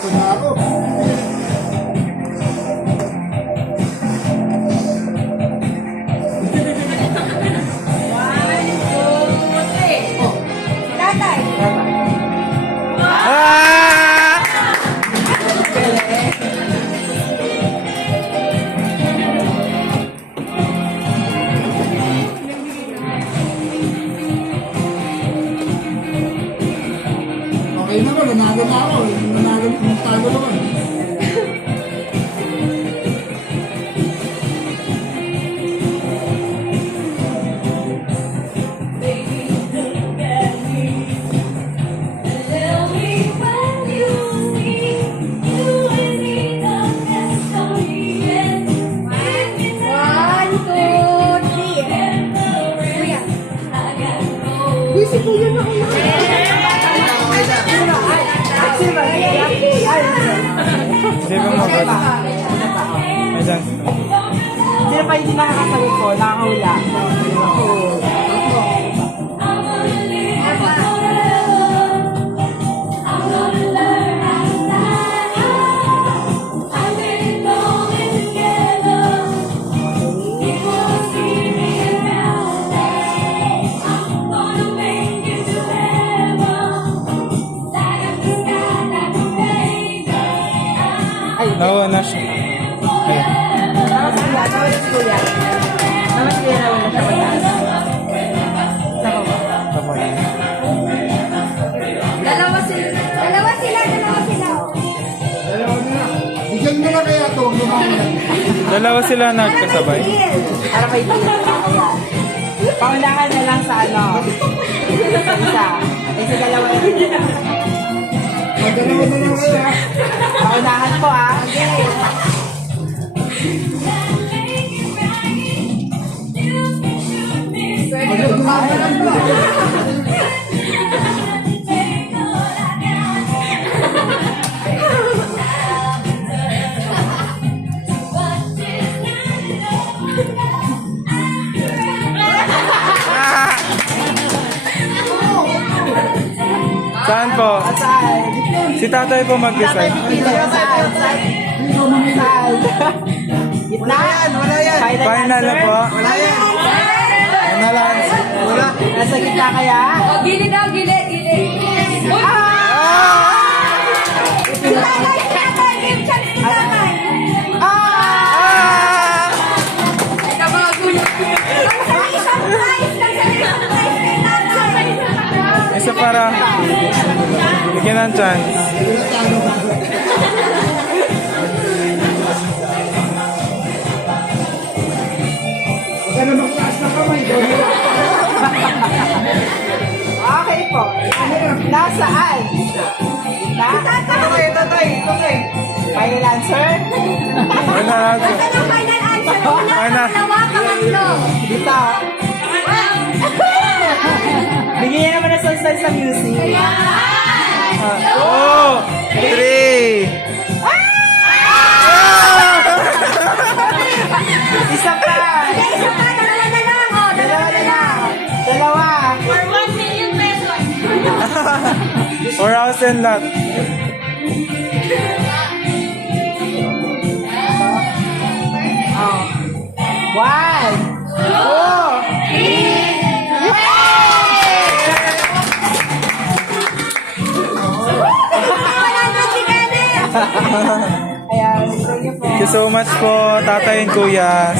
Ito na ako. Okay naman, nanalo na ako. Nanalo naman. Busy po yun ako na. Hindi ba mo ba? Ayan. Sino pa hindi nakakasalit po? Nakahula. Nawa na siya. Ayan. Nawas kuya. Nawas kuya. Nawas kuya na wala sa mataas. Sa baba. Tapos. Dalawa sila. Dalawa na. Bigyan mo na kaya ito. Dalawa sila nagkasabay. Para may deal. Ayan. Paunahan na lang sa ano. Sa isa. Ay sa dalawa na. Dalawa na lang kaya. Paunahan po ah. Saan po? Saan? Si tatay po mag-decide. Saan? Gitna? Wala yan. Final na po. Wala yan. Final answer. Wala. Nasa gitna kaya? O, gilid daw, gilid. Uy! Ikaw mga gulo. Isa para bigyan ng chance. Huwag na magtaas na kamay. Okay po. Nasaan? Tatay. Final answer? Final answer. Final. Dito. Bigyan naman ng sunset sa music. Oh! 3! Isa pa. Dalawa na lang. Dalawa. For 1 million pesos. 4,000 lot. Oh. 1, 2, 3. Ayan, thank you po. Thank you so much po, tatay and kuyas.